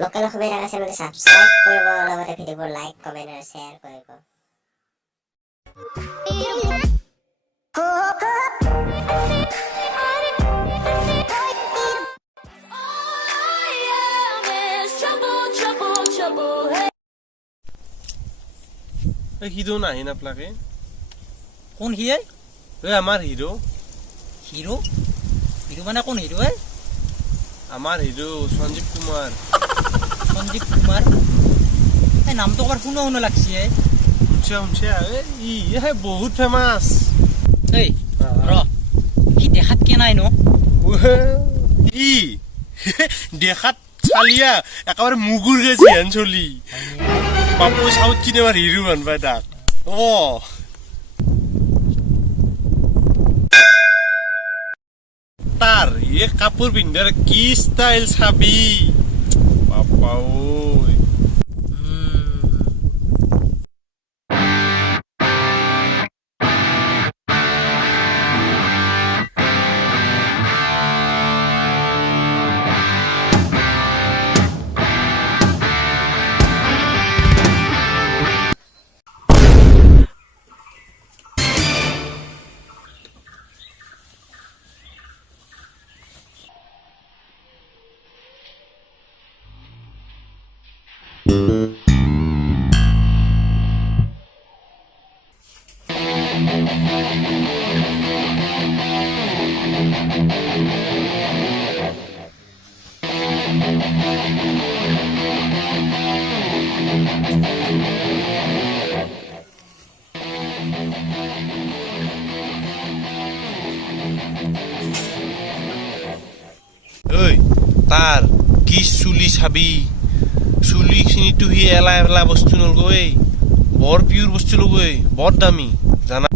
Local অসমীয়া চেনেলটো subscribe কৰিব লগতে ভিডিঅ'বোৰ লাইক কমেন্ট আৰু শ্বেয়াৰ কৰিব হিরো নাহি না প্লাকে কোন হিয়ে আমার হিরো হিরো হিরো মানে কোন হিরো আমার হিরো সঞ্জীব কুমার সঞ্জীব কুমার এই নাম তো আবার শুনো শুনো লাগছে শুনছে ই বহুত ফেমাস এই র কি দেখাত কে নাই নো ই দেখাত চালিয়া একেবারে মুগুর গেছে হেন চলি বাপু সাউথ চিনেমার হিরো বানবা তাক তার এ কাপড় পিন্ধার কি স্টাইল চাবি বাপা ওই ওই তার কি চুলি চাবি চুলি খিনিতো হি এলা এলা বস্তু নলগৈ বৰ পিউৰ বস্তু লগৈ বৰ দামী জানা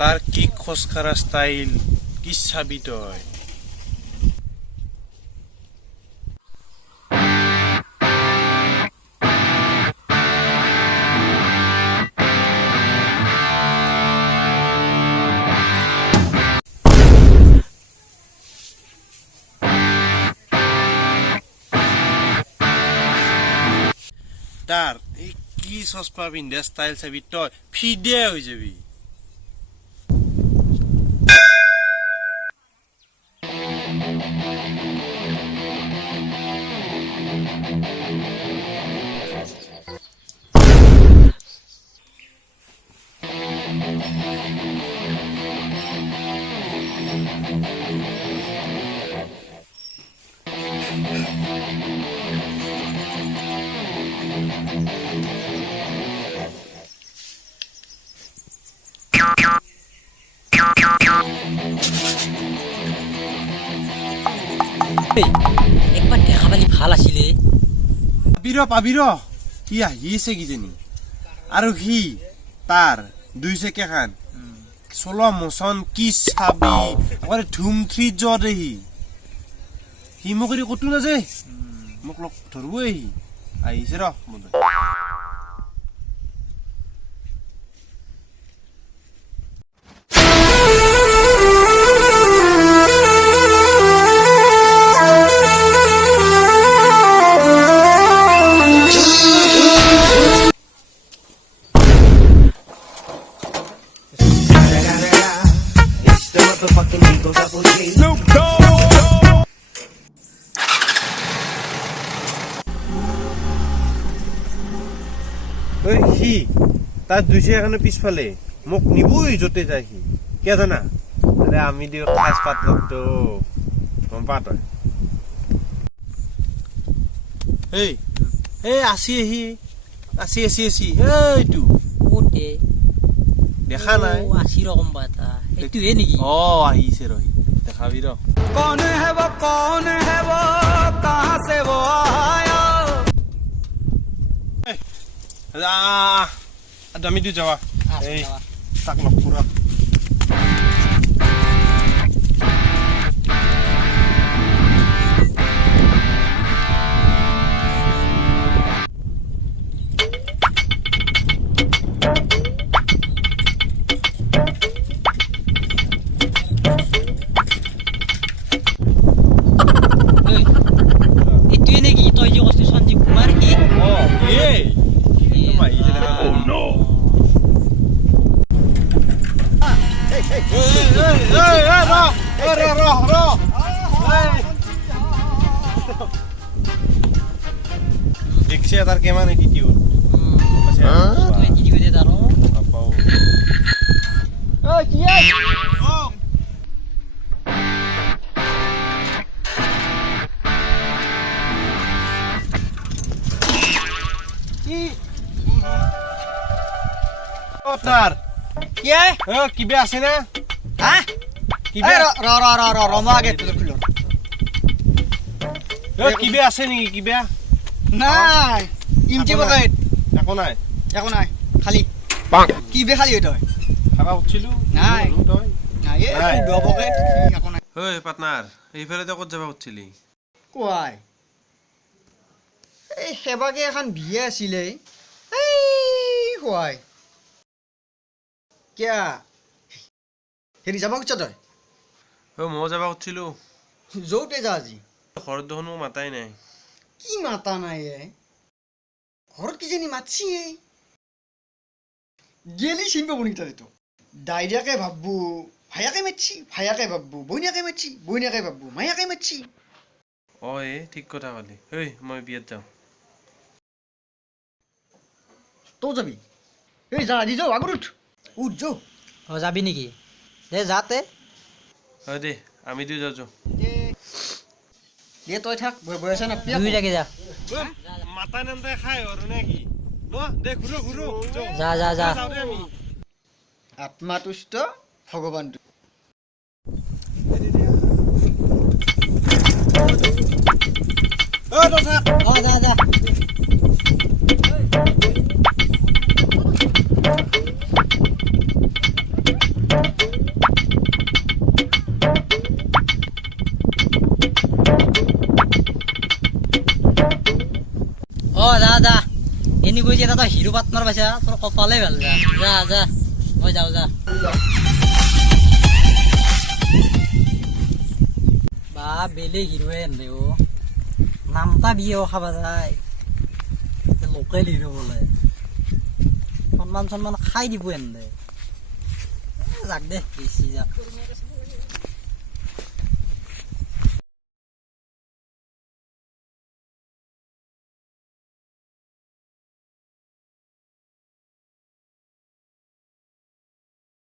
তার কি খোসকারা স্টাইল কি চাবি তই তার এই কি চশমা পিন্ধা স্টাইল চাবি তই ফিদে হৈ যাবি একবার দেখা পালি ভাল আছিলে পাবির কি আহিছে কিজানি আৰু সি তাৰ 2 চেকে খান চলো মোচন কি চাবি একেবাৰে ধুম 3 জৰে সি মোক কতো না যে মোক লগ ধৰবই আহিছে ৰ সি তার 2 চেকে পিছফালে মোক নিবই যতে যায় সি কে জানা আরে আমি দিও খাস পাতল তো গম পা তই এই আসি এইটো ওতে দেখা নাই আসি রকম বাতা এইটোৱে নেকি আহিছে ৰহি দেখাবি ৰ कौन है वो कहाँ से वो आया আমি দুই যাবা আহ, এই যাবা। তাক লগ কৰা ঐ, এইটোৱে নেকি তই যে কৈছিলি সঞ্জীৱ কুমাৰ কি এই মাৰি দিলে দেখছে তার কেমন এটিটিউড তুই কি দিবি তার আপনার কি আই কিবা আছে না হ্যাঁ কিবা রমা আগে তুই খুলো কিবা আছে নেকি কিবা নাই ইমটি বগাই একো নাই একো নাই খালি কি বে খালি তই খাবা উঠিলো নাই। তই নাই এ নাই। ডবকে একো নাই ঐ পার্টনার এইফালে তো ক'ত যাবা উঠিলি কোৱাই এই সেবাকে এখন বিয়া আছিলে এই কোৱাই কিয়া হেৰি যাব খুজিছ তই মই যাবা উঠিলো যৌতে যা আজি ঘৰত দেখোন মোক মাতাই নাই কি মাতা নাই এ ঘৰত কিজানি মাতছি গেলি চিন পাব নেকি তাতে ডাইৰিয়াকে ভাববো ভায়াকে মাতছি ভায়াকে ভাববো বইনাকে মাতছি বইনাকে ভাববো মায়াকে মাতছি ঠিক কথা ক'লি মই বিয়াত যাওঁ তও যাবি এই যা আজি যাও আগত উঠ যাও যাবি নেকি দে যাতে দে আমি দুই যাওঁ দে তই থাক বৈ আছে না দুই লাগে যা মাতা নেন্দাই খাই আৰু নে কি দে ঘূৰো ঘূৰো যা যা যা যাওঁ দে আমি আত্মা তুষ্ট ভগৱান যা যা যা যা এনে গৈ যে তই হিৰো পাৰ্টনাৰ পাইছা তোৰ কপালে ভাল যা যা যা মই যাওঁ যা বা বেলেগ হিৰোৱে এনে নামটা বিয়ে খাবা যায় লোকেল হিৰো বোলে সন্মান চন্মান খাই দিব এনে যাক দে বেছি যাক